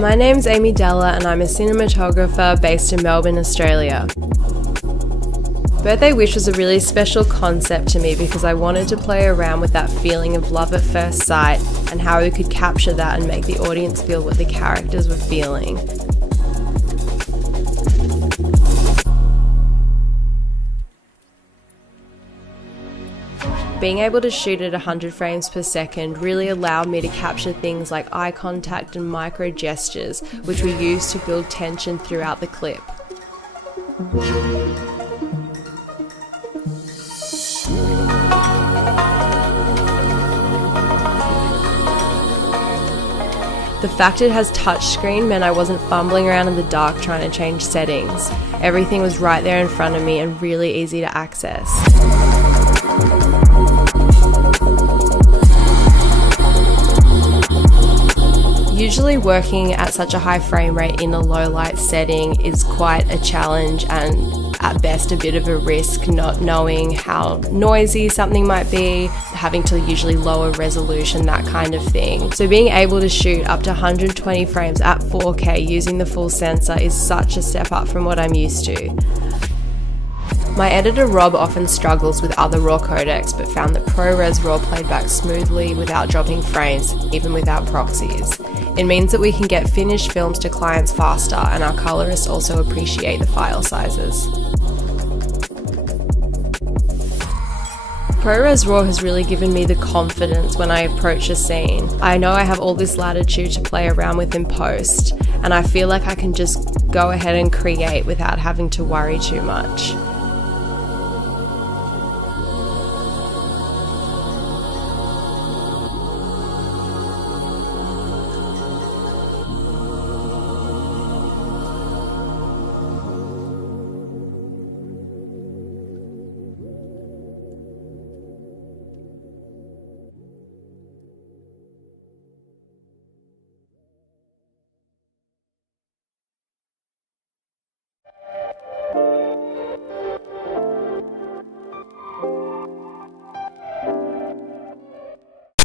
my name's Amy Dellar and I'm a cinematographer based in Melbourne, Australia. Birthday Wish was a really special concept to me because I wanted to play around with that feeling of love at first sight and how we could capture that and make the audience feel what the characters were feeling. Being able to shoot at 100 frames per second really allowed me to capture things like eye contact and micro gestures, which we used to build tension throughout the clip. The fact it has touchscreen meant I wasn't fumbling around in the dark trying to change settings. Everything was right there in front of me and really easy to access. Usually working at such a high frame rate in a low light setting is quite a challenge and at best a bit of a risk, not knowing how noisy something might be, having to usually lower resolution, that kind of thing. So being able to shoot up to 120 frames at 4K using the full sensor is such a step up from what I'm used to. My editor Rob often struggles with other RAW codecs but found that ProRes RAW played back smoothly without dropping frames, even without proxies. It means that we can get finished films to clients faster and our colorists also appreciate the file sizes. ProRes RAW has really given me the confidence when I approach a scene. I know I have all this latitude to play around with in post, and I feel like I can just go ahead and create without having to worry too much.